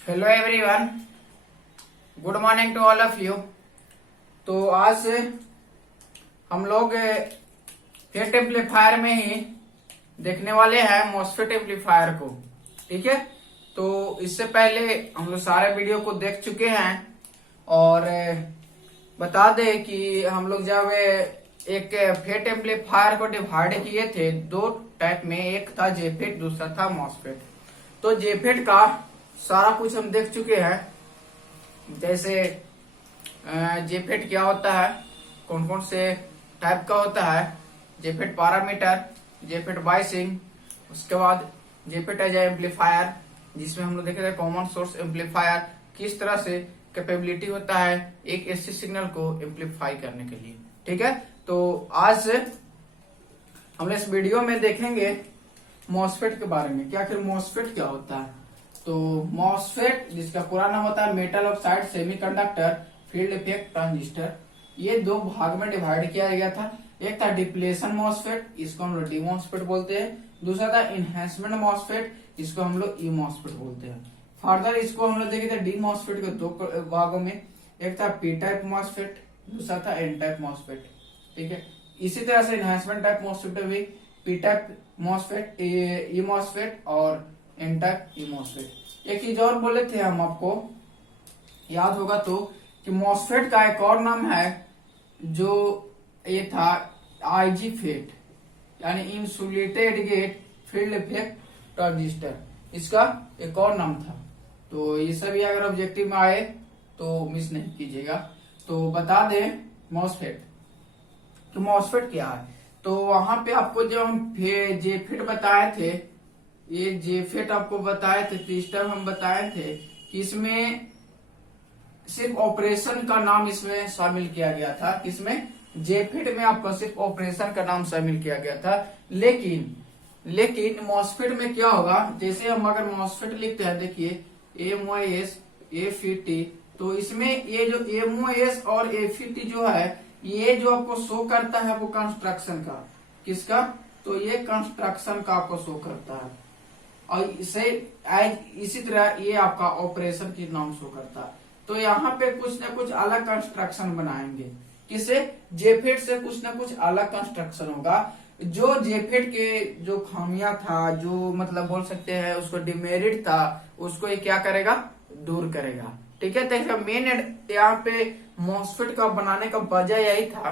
Hello everyone, good morning to all of you. तो आज हम लोग फेट एम्पलीफायर में ही देखने वाले हैं मॉसफेट एम्पलीफायर को। ठीक है, तो इससे पहले हम लोग सारे वीडियो को देख चुके हैं और बता दें कि हम लोग जब एक फेट एम्पलीफायर को डिवाइड किए थे दो टाइप में, एक था जेफेट, दूसरा था मॉसफेट। तो जेफेट का सारा कुछ हम देख चुके हैं, जैसे जेफेट क्या होता है, कौन कौन से टाइप का होता है, जेफेट पैरामीटर, जेफेट बायसिंग, उसके बाद जेफेट एज एम्पलीफायर जिसमें हम लोग देखे थे कॉमन सोर्स एम्पलीफायर, किस तरह से कैपेबिलिटी होता है एक एसी सिग्नल को एम्पलीफाई करने के लिए। ठीक है, तो आज हम लोग इस वीडियो में देखेंगे मॉसफेट के बारे में कि आखिर मॉसफेट क्या होता है। तो मॉसफेट जिसका पूरा नाम होता है metal oxide semiconductor field effect transistor, ये दो भाग में डिवाइड किया गया था। एक था डिप्लेशन मॉसफेट, इसको हम लोग डी मॉसफेट बोलते हैं। दूसरा था इनहेंसमेंट मॉसफेट, इसको हम लोग ई मॉसफेट बोलते हैं। फर्दर इसको हम लोग देखे थे डी मॉसफेट के दो भागों में, एक था पी टाइप मॉसफेट, दूसरा था एन टाइप मॉसफेट। ठीक है, इसी तरह से इनहेंसमेंट टाइप मॉसफेट भी पी टाइप मॉसफेट, ई मॉसफेट और एन टाइप ई मॉसफेट। एक चीज और बोले थे हम आपको, याद होगा तो, कि मॉसफेट का एक और नाम है जो ये था आईजी फेट, यानी insulated gate field effect transistor, इसका एक और नाम था। तो ये सभी अगर ऑब्जेक्टिव में आए तो मिस नहीं कीजिएगा। तो बता दें मॉसफेट, तो मॉसफेट क्या है। तो वहां पे आपको जो हम जेफेट बताए थे, ये जेफेट आपको बताए थे, तो इस टाइम हम बताए थे कि इसमें सिर्फ ऑपरेशन का नाम इसमें शामिल किया गया था। किसमें? जेफेट में आपको सिर्फ ऑपरेशन का नाम शामिल किया गया था। लेकिन मॉसफेट में क्या होगा, जैसे हम अगर मॉसफेट लिखते हैं, देखिए MOS FET, तो इसमें ये जो MOS और FET जो है, ये जो आपको शो करता है वो कंस्ट्रक्शन का, किसका? तो ये कंस्ट्रक्शन का आपको शो करता है, और इसी तरह ये आपका ऑपरेशन की नाम शो करता है। तो यहाँ पे कुछ ना कुछ अलग कंस्ट्रक्शन बनाएंगे, किसे? जेफेट से कुछ ना कुछ अलग कंस्ट्रक्शन होगा, जो जेफेट के जो खामियां था, जो मतलब बोल सकते हैं उसको डिमेरिट था, उसको ये क्या करेगा? दूर करेगा। ठीक है, तो इसका मेन यहाँ पे मॉसफेट का बनाने का वजह यही था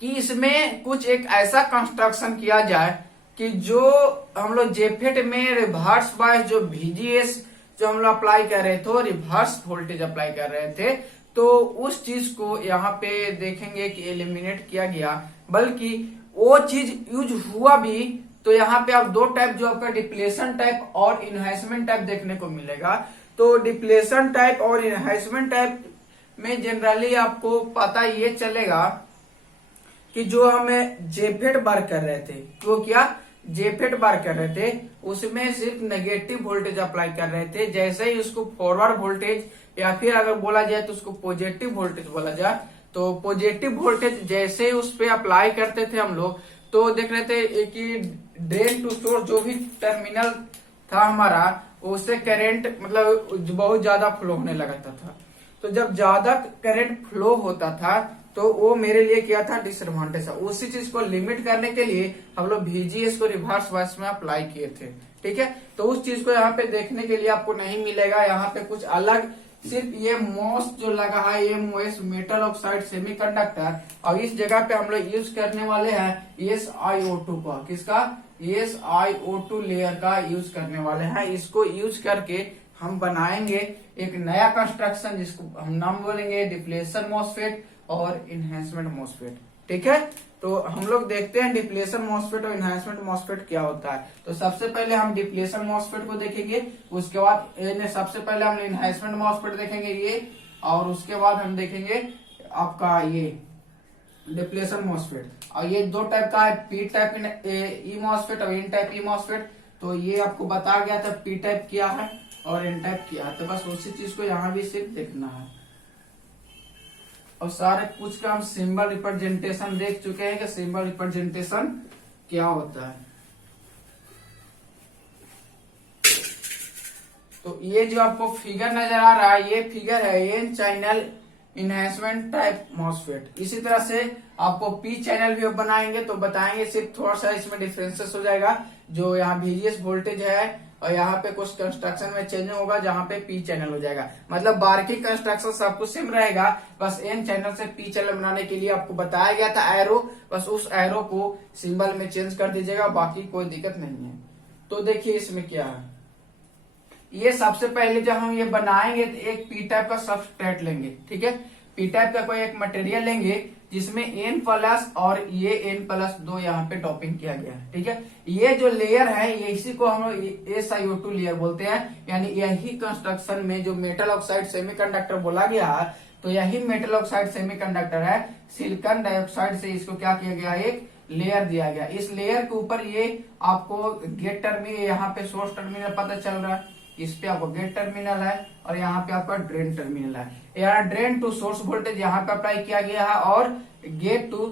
कि इसमें कुछ एक ऐसा कंस्ट्रक्शन किया जाए कि जो हम लोग जेफेट में रिवर्स बायस जो VGS जो हम लोग अप्लाई कर रहे थे, रिवर्स वोल्टेज अप्लाई कर रहे थे, तो उस चीज को यहाँ पे देखेंगे कि एलिमिनेट किया गया, बल्कि वो चीज यूज हुआ भी। तो यहाँ पे आप दो टाइप, जो आपका डिप्लेशन टाइप और इनहेंसमेंट टाइप देखने को मिलेगा। तो डिप्लेशन टाइप और इनहेंसमेंट टाइप में जनरली आपको पता ये चलेगा कि जो हमें जेफेट बार कर रहे थे, तो क्या जेफेट बार कर रहे थे, उसमें सिर्फ नेगेटिव वोल्टेज अप्लाई कर रहे थे। जैसे ही उसको फॉरवर्ड वोल्टेज, या फिर अगर बोला जाए तो उसको पॉजिटिव वोल्टेज बोला जाए, तो पॉजिटिव वोल्टेज जैसे ही उस पर अप्लाई करते थे हम लोग, तो देख रहे थे कि ड्रेन टू सोर्स जो भी टर्मिनल था हमारा, उससे करंट मतलब बहुत ज्यादा फ्लो होने लगता था। तो जब ज्यादा करंट फ्लो होता था तो वो मेरे लिए क्या था? डिसएडवांटेज था। उसी चीज को लिमिट करने के लिए हम लोग VGS को रिवर्स बायस में अप्लाई किए थे। ठीक है, तो उस चीज को यहाँ पे देखने के लिए आपको नहीं मिलेगा। यहाँ पे कुछ अलग, सिर्फ ये मॉस जो लगा है, MOS मेटल ऑक्साइड सेमीकंडक्टर, और इस जगह पे हम लोग यूज करने वाले हैं SiO2 का। किसका? SiO2 लेयर का यूज करने वाले हैं। इसको यूज करके हम बनाएंगे एक नया कंस्ट्रक्शन, जिसको हम नाम बोलेंगे डिप्लेशन मॉसफेट और इनहेंसमेंट मॉसफेट। ठीक है, तो हम लोग देखते हैं डिप्लेशन मॉसफेट और इनहेंसमेंट मॉसफेट क्या होता है। तो सबसे पहले हम डिप्लेशन मॉसफेट को देखेंगे, उसके बाद सबसे पहले हम इनहेंसमेंट मॉसफेट देखेंगे ये, और उसके बाद हम देखेंगे आपका ये डिप्लेशन मॉसफेट। और ये दो टाइप का है, पी टाइप ई मॉसफेट और एन टाइप ई मॉसफेट। तो ये आपको बता गया था पी टाइप क्या है और एन टाइप क्या है, तो बस उसी चीज को यहाँ भी सिर्फ देखना है। और सारे कुछ का हम सिंबल रिप्रेजेंटेशन देख चुके हैं कि सिंबल रिप्रेजेंटेशन क्या होता है। तो ये जो आपको फिगर नजर आ रहा है, ये फिगर है N channel enhancement type MOSFET. इसी तरह से आपको पी चैनल भी बनाएंगे तो बताएंगे, सिर्फ थोड़ा सा इसमें डिफरेंसेस हो जाएगा। जो यहाँ VGS वोल्टेज है और यहाँ पे कुछ कंस्ट्रक्शन में चेंज होगा, जहाँ पे पी चैनल हो जाएगा। मतलब बाकी कंस्ट्रक्शन सब कुछ सेम रहेगा, बस एन चैनल से पी चैनल बनाने के लिए आपको बताया गया था एरो, बस उस एरो को सिंबल में चेंज कर दीजिएगा, बाकी कोई दिक्कत नहीं है। तो देखिए इसमें क्या है, ये सबसे पहले जब हम ये बनाएंगे तो एक पी टाइप का सबस्ट्रेट लेंगे। ठीक है, पी टाइप का कोई एक मटेरियल लेंगे जिसमें N+ और ये N+2 यहाँ पे टॉपिंग किया गया है। ठीक है, ये जो लेयर है ये इसी को हम SiO2 लेयर बोलते हैं। यानी यही कंस्ट्रक्शन में जो मेटल ऑक्साइड सेमीकंडक्टर बोला गया है, तो यही मेटल ऑक्साइड सेमीकंडक्टर है। सिलिकॉन डाइऑक्साइड से इसको क्या किया गया, एक लेयर दिया गया। इस लेयर के ऊपर ये आपको गेट टर्मिनल, यहाँ पे सोर्स टर्मिनल पता चल रहा है, इस पे आपको गेट टर्मिनल है और यहाँ पे आपका ड्रेन टर्मिनल है। यहाँ ड्रेन टू सोर्स वोल्टेज यहाँ पे अप्लाई किया गया है और गेट टू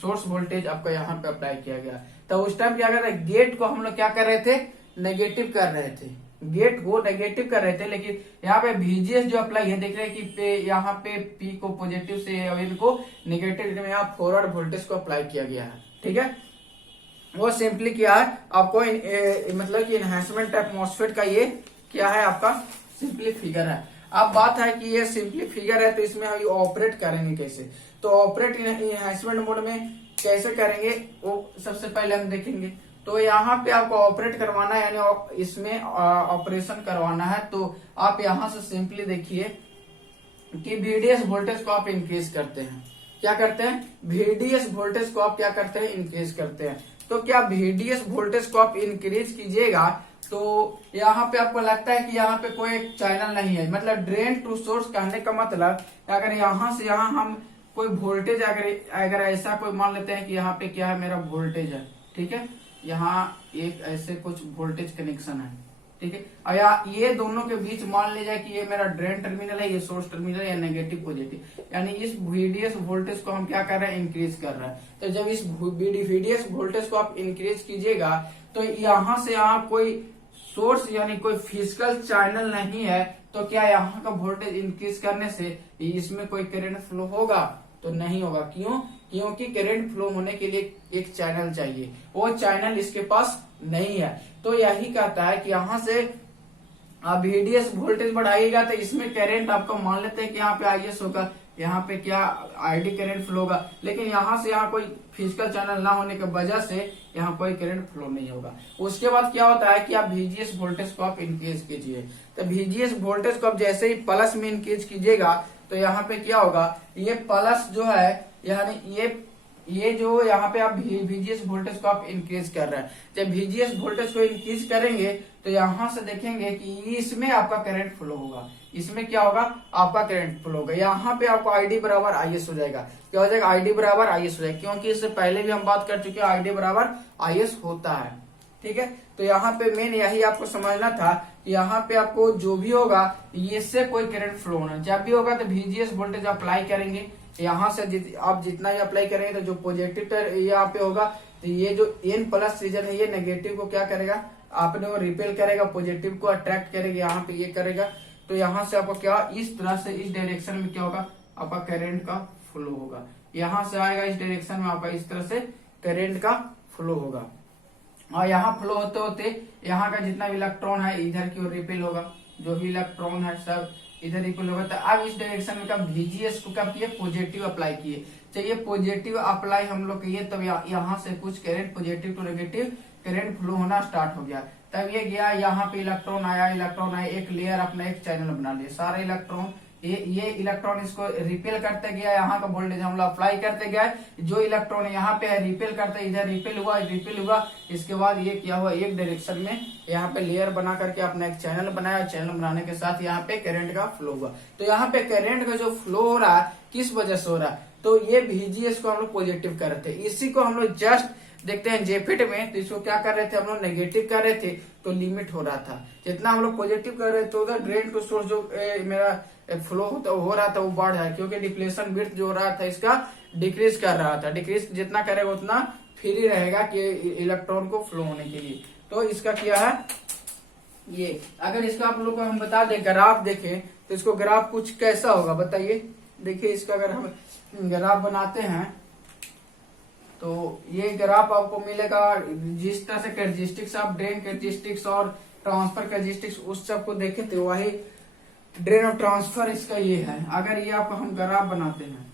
सोर्स वोल्टेज आपको यहाँ पे अप्लाई किया गया। तो उस टाइम क्या कर रहे, गेट को हम लोग क्या कर रहे थे, नेगेटिव कर रहे थे। गेट को नेगेटिव कर रहे थे, लेकिन यहाँ पे VGS जो अप्लाई है, देख रहे हैं कि यहाँ पे P को पॉजिटिव से इनको नेगेटिव में यहाँ फॉरवर्ड वोल्टेज को अप्लाई किया गया है। ठीक है, वो सिंपली क्या है आपको मतलब कि इनहेंसमेंट एटमॉस्फेयर का ये क्या है आपका सिंपली फिगर है। अब बात है कि ये सिंपली फिगर है तो इसमें हम ऑपरेट करेंगे कैसे, तो ऑपरेट इनहेंसमेंट मोड में कैसे करेंगे वो सबसे पहले हम देखेंगे। तो यहाँ पे आपको ऑपरेट करवाना है, यानी इसमें ऑपरेशन करवाना है, तो आप यहाँ से सिंपली देखिए कि VDS वोल्टेज को आप इंक्रीज करते हैं। क्या करते हैं, VDS वोल्टेज को आप क्या करते हैं, इंक्रीज करते हैं। तो क्या VDS वोल्टेज को आप इंक्रीज कीजिएगा तो यहाँ पे आपको लगता है कि यहाँ पे कोई एक चैनल नहीं है, मतलब ड्रेन टू सोर्स कहने का मतलब अगर यहाँ से यहाँ हम कोई वोल्टेज अगर ऐसा कोई मान लेते हैं कि यहाँ पे क्या है मेरा वोल्टेज है, ठीक है, यहाँ एक ऐसे कुछ वोल्टेज कनेक्शन है, ठीक है, और ये दोनों के बीच मान लीजिए कि ये मेरा ड्रेन टर्मिनल है, ये सोर्स टर्मिनल है, या नेगेटिव पॉजिटिव, यानी इस VDS वोल्टेज को हम क्या कर रहे हैं, इंक्रीज कर रहे हैं। तो जब इस VDS वोल्टेज को आप इंक्रीज कीजिएगा तो यहाँ से यहाँ कोई सोर्स यानी कोई फिजिकल चैनल नहीं है, तो क्या यहाँ का वोल्टेज इंक्रीज करने से इसमें कोई करंट फ्लो होगा, तो नहीं होगा। क्यों, क्योंकि करंट फ्लो होने के लिए एक चैनल चाहिए, वो चैनल इसके पास नहीं है। तो यही कहता है कि यहाँ से आप VDS वोल्टेज बढ़ाइएगा तो इसमें करंट आपको मान लेते हैं कि यहाँ पे IS होगा, यहाँ पे क्या ID करंट फ्लो होगा, लेकिन यहाँ से यहाँ कोई फिजिकल चैनल ना होने की वजह से यहाँ कोई करंट फ्लो नहीं होगा। उसके बाद क्या होता है कि आप VGS वोल्टेज को आप इंक्रीज कीजिए, तो VGS वोल्टेज को आप जैसे ही प्लस में इंक्रीज कीजिएगा तो यहाँ पे क्या होगा, ये प्लस जो है यानी ये जो यहाँ पे आप VGS वोल्टेज को आप इंक्रीज कर रहे हैं, जब VGS वोल्टेज को इंक्रीज करेंगे तो यहाँ से देखेंगे कि इसमें आपका करंट फ्लो होगा, इसमें क्या होगा आपका करंट फ्लो होगा। यहाँ पे आपको ID बराबर IS हो जाएगा। क्या हो जाएगा, ID बराबर IS हो जाएगा, क्योंकि इससे पहले भी हम बात कर चुके हैं ID बराबर IS होता है। ठीक है, तो यहाँ पे मेन यही आपको समझना था कि यहाँ पे आपको जो भी होगा इससे कोई करंट फ्लो होना, जब भी होगा तो VGS वोल्टेज अप्लाई करेंगे, यहाँ से आप जितना ही अप्लाई करेंगे तो जो पॉजिटिव यहाँ पे होगा तो ये जो N प्लस रीजन है ये नेगेटिव को क्या करेगा, आपने वो रिपेल करेगा, पॉजिटिव को अट्रैक्ट करेगा, यहाँ पे ये करेगा, तो यहाँ से आपको क्या इस तरह से इस डायरेक्शन में क्या होगा आपका करंट का फ्लो होगा, यहाँ से आएगा इस डायरेक्शन में आपका इस तरह से करंट का फ्लो होगा, और यहाँ फ्लो होते होते यहाँ का जितना भी इलेक्ट्रॉन है इधर की ओर रिपेल होगा, जो भी इलेक्ट्रॉन है सब इधर रिपेल होगा। तो अब इस डायरेक्शन में कब VGS को कब किए, पॉजिटिव अप्लाई किए, चाहिए पॉजिटिव अप्लाई हम लोग किए, तब यहाँ से कुछ current positive to negative current flow होना स्टार्ट हो गया। तब ये गया यहाँ पे इलेक्ट्रॉन आया एक लेयर अपना एक चैनल बना लिया, सारे इलेक्ट्रॉन ये इलेक्ट्रॉन इसको रिपेल करते गया, यहाँ का वोल्टेज हम लोग अप्लाई करते गए, जो इलेक्ट्रॉन यहाँ पे है रिपेल करते इधर रिपेल हुआ, इसके बाद ये क्या हुआ एक डायरेक्शन में यहाँ पे लेयर बना करके अपना एक चैनल बनाया, चैनल बनाने के साथ यहाँ पे करंट का फ्लो हुआ। तो यहाँ पे करंट का जो फ्लो हो रहा है किस वजह से हो रहा है, तो ये VGS को हम लोग पॉजिटिव कर रहे थे, इसी को हम लोग जस्ट देखते हैं जेफिट में, तो इसको क्या कर रहे थे हम लोग नेगेटिव कर रहे थे, तो लिमिट हो रहा था, जितना हम लोग पॉजिटिव कर रहे थे उधर ड्रेन टू सोर्स जो मेरा फ्लो हो रहा था वो बढ़ रहा है, क्योंकि डिप्लेशन विड्थ जो हो रहा था इसका डिक्रीज कर रहा था, डिक्रीज जितना करेगा उतना फ्री रहेगा कि इलेक्ट्रॉन को फ्लो होने के लिए। तो इसका क्या है ये, अगर इसका आप लोग को हम बता दें ग्राफ देखें तो इसको ग्राफ कुछ कैसा होगा बताइए। देखिए इसका अगर हम ग्राफ बनाते हैं तो ये ग्राफ आपको मिलेगा जिस तरह से कैरेक्टरिस्टिक्स ऑफ ड्रेन कैरेक्टरिस्टिक्स और ट्रांसफर कैरेक्टरिस्टिक्स उस सब को देखे तो वही ड्रेन और ट्रांसफर इसका ये है। अगर ये आपको हम ग्राफ बनाते हैं,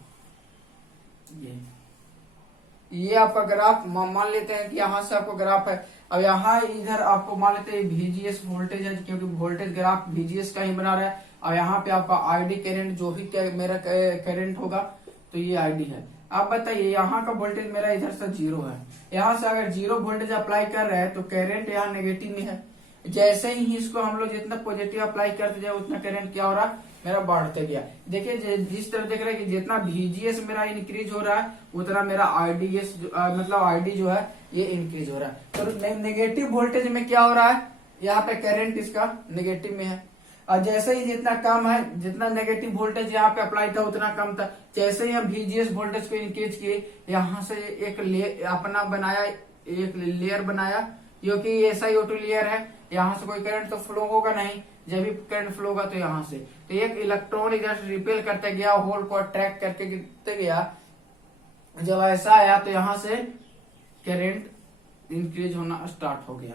ये आपका ग्राफ मान लेते हैं कि यहाँ से आपको ग्राफ है, अब यहाँ इधर आपको मान लेते हैं VGS वोल्टेज है, क्योंकि वोल्टेज ग्राफ VGS का ही बना रहा है, और यहाँ पे आपका ID करंट जो भी मेरा करंट होगा तो ये ID है। आप बताइए यहाँ का वोल्टेज मेरा इधर से 0 है, यहाँ से अगर 0 वोल्टेज अप्लाई कर रहे हैं तो करंट यहाँ नेगेटिव में है, जैसे ही इसको हम लोग जितना पॉजिटिव अप्लाई करते जाए उतना करंट क्या हो रहा है मेरा बढ़ते गया। देखिए जिस तरह देख रहे हैं कि जितना VGS मेरा इंक्रीज हो रहा है उतना मेरा IDS मतलब ID जो है ये इंक्रीज हो रहा है। तो नेगेटिव वोल्टेज में क्या हो रहा है, यहाँ पे करंट इसका नेगेटिव में है, और जैसे ही जितना कम है, जितना नेगेटिव वोल्टेज यहाँ पे अप्लाई था उतना कम था, जैसे ही हम VGS वोल्टेज को इंक्रीज किए यहाँ से एक अपना बनाया एक लेयर बनाया, क्योंकि ये SiO2 लेयर है, यहाँ से कोई करंट तो फ्लो होगा नहीं, जब भी करंट फ्लो होगा तो यहाँ से, तो एक इलेक्ट्रॉन इधर से रिपेल करते गया, होल को अट्रैक्ट करके गिरते गया, जब ऐसा आया तो यहाँ से करंट इंक्रीज होना स्टार्ट हो गया।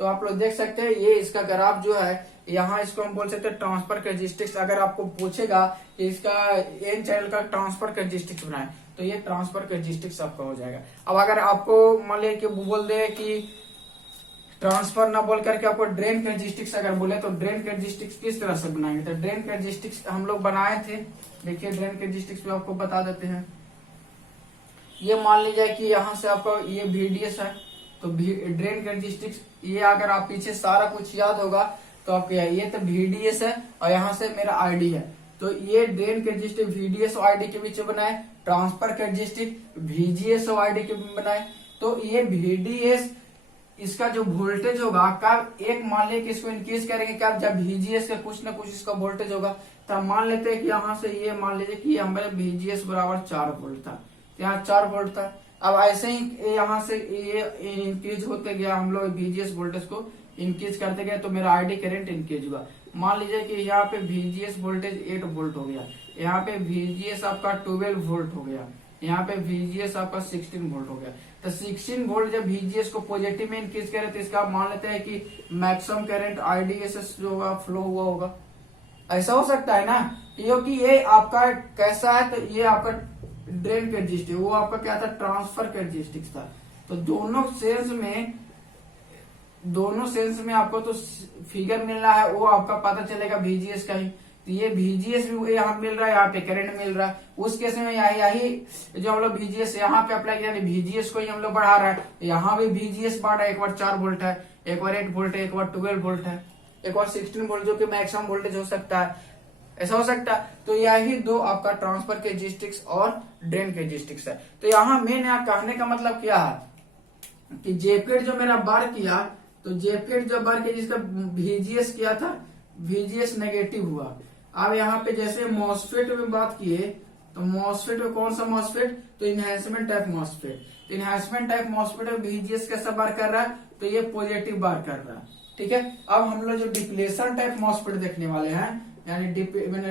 तो आप लोग देख सकते हैं ये इसका ग्राफ जो है, यहाँ इसको हम बोल सकते हैं ट्रांसफर कैरेक्टरिस्टिक्स। अगर आपको पूछेगा कि इसका एन चैनल का ट्रांसफर कैरेक्टरिस्टिक्स बनाए तो ये ट्रांसफर कैरेक्टरिस्टिक्स आपका हो जाएगा। अब अगर आपको मान लिया कि बोल दे कि ट्रांसफर ना बोल करके आपको ड्रेन कैरेक्टरिस्टिक्स अगर बोले तो ड्रेन कैरेक्टरिस्टिक्स किस तरह से बनाएंगे, तो ड्रेन कैरेक्टरिस्टिक्स हम लोग बनाए थे। देखिए ड्रेन कैरेक्टरिस्टिक्स में आपको बता देते हैं। ये मान लीजिए कि यहाँ से आपका ये VDS है, तो ड्रेन कैरेक्टरिस्टिक्स ये अगर आप पीछे सारा कुछ याद होगा तो आपको ये तो VDS है और यहाँ से मेरा ID है, तो ये ड्रेन कैरेक्टरिस्टिक VDS और ID के बीच बनाए, ट्रांसफर कैरेक्टरिस्टिक VGS और ID के बीच बनाए। तो ये VDS इसका जो वोल्टेज होगा कब एक मान लिया कि इसको इंक्रीज करेंगे कब, जब VGS का कुछ ना कुछ इसका वोल्टेज होगा। तो मान लेते हैं कि यहाँ से ये मान लीजिए कि हमारे VGS बराबर 4 वोल्ट था, यहाँ 4 वोल्ट था। अब ऐसे ही यहाँ से ये इंक्रीज होते गया, हम लोग VGS वोल्टेज को इंक्रीज करते गए तो मेरा ID करंट इंक्रीज हुआ। मान लीजिए कि यहाँ पे VGS वोल्टेज 8 वोल्ट हो गया, यहाँ पे VGS आपका 12 वोल्ट हो गया, यहाँ पे VGS आपका 16 वोल्ट हो गया। तो 16 वोल्ट जब VGS को पॉजिटिव में इंक्रीज करे तो इसका मान लेते हैं कि मैक्सिमम करंट IDSS जो होगा फ्लो हुआ होगा। ऐसा हो सकता है ना, क्योंकि ये आपका कैसा है, तो ये आपका ड्रेन कैरेक्टरिस्टिक, वो आपका क्या था ट्रांसफर कैरेक्टरिस्टिक्स था। तो दोनों सेंस में आपको तो फिगर मिल रहा है, वो आपका पता चलेगा VGS का ही। तो ये VGS भी यहाँ मिल रहा है, यहाँ पे करंट मिल रहा है। उस केस में यही जो हम लोग VGS यहाँ पे अप्लाई किया, VGS को ही हम लोग बढ़ा रहा है, यहाँ भी VGS बढ़ रहा है। एक बार 4 वोल्ट है, एक बार 8 वोल्ट है, एक बार 12 वोल्ट है, एक बार 16 वोल्ट जो कि मैक्सिमम वोल्टेज हो सकता है, ऐसा हो सकता है। तो यही दो आपका ट्रांसफर कैरेक्टरिस्टिक्स और ड्रेन कैरेक्टरिस्टिक्स है। तो यहाँ मेन यहाँ कहने का मतलब क्या है कि जेपेड जो मेरा बार किया, तो जेपेड जो बार किया जिसका VGS किया था, VGS नेगेटिव हुआ। अब यहाँ पे जैसे मॉसफेट में बात किए, तो मॉसफेट में कौन सा मॉसफेट, तो इनहेंसमेंट टाइप मॉसफेट। तो इनहेंसमेंट टाइप मॉसफेट में VGS कैसा बार कर रहा है, तो ये पॉजिटिव बार कर रहा है, ठीक है। अब हम लोग जो डिप्लेशन टाइप मॉसफेट देखने वाले हैं, यानी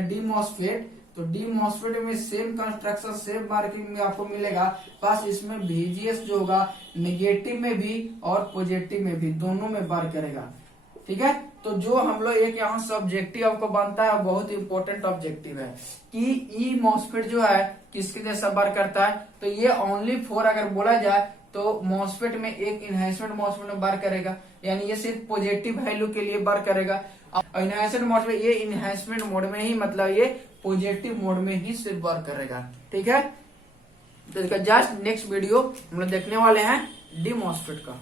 डी मॉसफेट, तो डी मॉसफेट में सेम कंस्ट्रक्शन सेम मार्किंग में आपको मिलेगा, बस इसमें VGS जो होगा नेगेटिव में भी और पॉजिटिव में भी दोनों में बार करेगा, ठीक है। तो जो हम लोग एक यहाँ से ऑब्जेक्टिव आपको बनता है, बहुत इंपॉर्टेंट ऑब्जेक्टिव है कि ई मॉसफेट जो है किसके जैसा बार करता है, तो ये ओनली फॉर अगर बोला जाए तो मॉसफेट में एक इनहेंसमेंट मॉसफेट में बार करेगा, यानी ये सिर्फ पॉजिटिव वैल्यू के लिए बार करेगा। इनहेंसमेंट मोड में ये इनहेंसमेंट मोड में ही, मतलब ये पॉजिटिव मोड में ही सिर्फ बार करेगा, ठीक है। तो इसका जस्ट नेक्स्ट वीडियो हम लोग देखने वाले हैं डी मॉसफेट का।